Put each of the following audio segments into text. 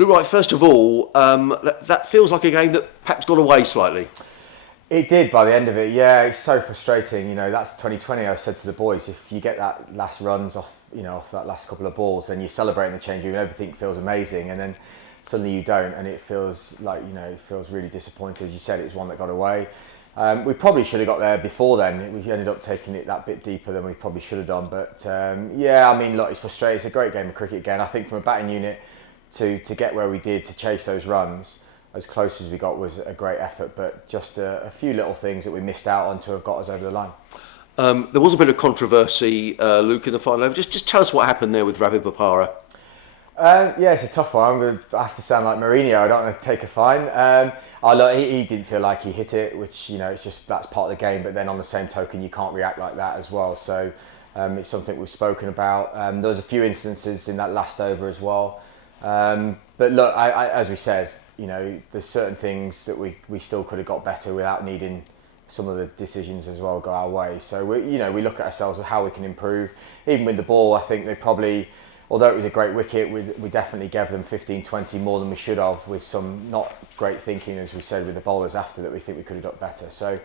Look, right, first of all, that feels like a game that perhaps got away slightly. It did by the end of it, yeah. It's so frustrating, that's 2020. I said to the boys, if you get that last runs off, off that last couple of balls, then you're celebrating the change room and everything feels amazing, and then suddenly you don't, and it feels like, it feels really disappointing. As you said, it was one that got away. We probably should have got there before then. We ended up taking it that bit deeper than we probably should have done. But look, it's frustrating. It's a great game of cricket again. I think from a batting unit to get where we did, to chase those runs, as close as we got, was a great effort, but just a few little things that we missed out on to have got us over the line. There was a bit of controversy, Luke, in the final over. Just tell us what happened there with Ravi Bopara. It's a tough one. I'm going to have to sound like Mourinho. I don't want to take a fine. Look, he didn't feel like he hit it, which, it's just, that's part of the game. But then on the same token, you can't react like that as well. So it's something we've spoken about. There was a few instances in that last over as well. But look, as we said, there's certain things that we still could have got better without needing some of the decisions as well go our way. So we look at ourselves and how we can improve. Even with the ball, I think they probably, although it was a great wicket, we definitely gave them 15, 20 more than we should have, with some not great thinking, as we said, with the bowlers after that we think we could have done better. So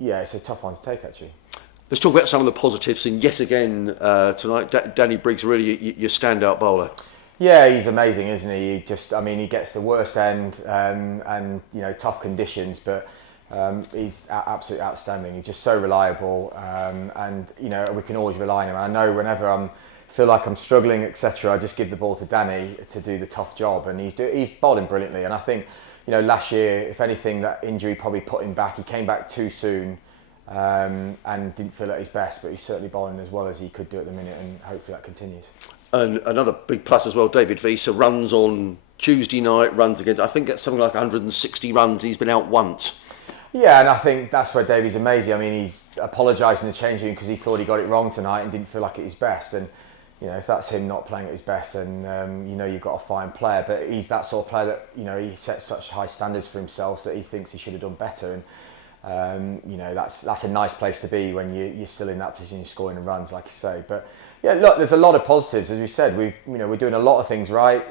it's a tough one to take, actually. Let's talk about some of the positives. And yet again tonight, Danny Briggs, really your standout bowler. Yeah, he's amazing, isn't he? He gets the worst end and tough conditions, but he's absolutely outstanding. He's just so reliable, and we can always rely on him. I know whenever I feel like I'm struggling, etc., I just give the ball to Danny to do the tough job, and he's bowling brilliantly. And I think last year, if anything, that injury probably put him back. He came back too soon and didn't feel at his best, but he's certainly bowling as well as he could do at the minute, and hopefully that continues. And another big plus as well, David Visa runs on Tuesday night, runs against, I think it's something like 160 runs. He's been out once. Yeah, and I think that's where Davey's amazing. I mean, he's apologised in the changing room because he thought he got it wrong tonight and didn't feel like at his best. And if that's him not playing at his best, then you've got a fine player. But he's that sort of player that he sets such high standards for himself that he thinks he should have done better. And that's a nice place to be when you're still in that position, you're scoring the runs, like you say. But yeah, look, there's a lot of positives, as we said. We're doing a lot of things right.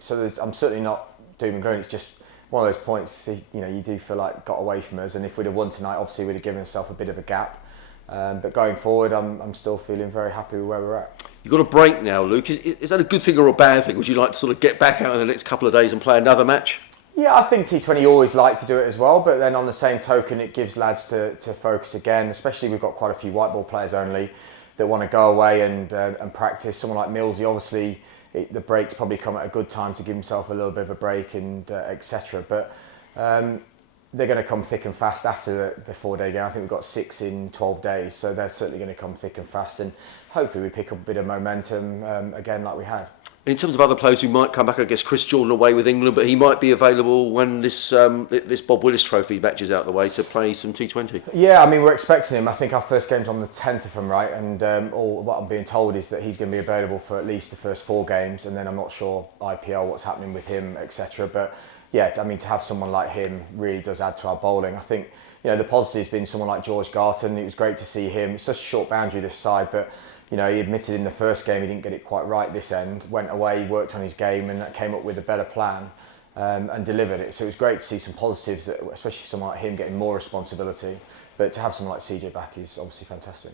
So I'm certainly not doom and gloom. It's just one of those points, you do feel like got away from us. And if we'd have won tonight, obviously we'd have given ourselves a bit of a gap. But going forward, I'm still feeling very happy with where we're at. You've got a break now, Luke. Is that a good thing or a bad thing? Would you like to sort of get back out in the next couple of days and play another match? Yeah, I think T20 always like to do it as well, but then on the same token, it gives lads to focus again. Especially we've got quite a few white ball players only that want to go away and practice. Someone like Millsy, obviously, the breaks probably come at a good time to give himself a little bit of a break and etc. But they're going to come thick and fast after the 4-day game. I think we've got 6 in 12 days, so they're certainly going to come thick and fast, and hopefully we pick up a bit of momentum again like we had. In terms of other players who might come back, I guess Chris Jordan away with England, but he might be available when this Bob Willis Trophy match is out of the way to play some T20. Yeah, we're expecting him. I think our first game's on the 10th, if I'm right, and all what I'm being told is that he's going to be available for at least the first 4 games, and then I'm not sure IPL, what's happening with him, etc. But yeah, to have someone like him really does add to our bowling. I think the positive has been someone like George Garton. It was great to see him. It's such a short boundary this side, but he admitted in the first game he didn't get it quite right this end, went away, worked on his game and came up with a better plan and delivered it. So it was great to see some positives, especially someone like him getting more responsibility. But to have someone like CJ back is obviously fantastic.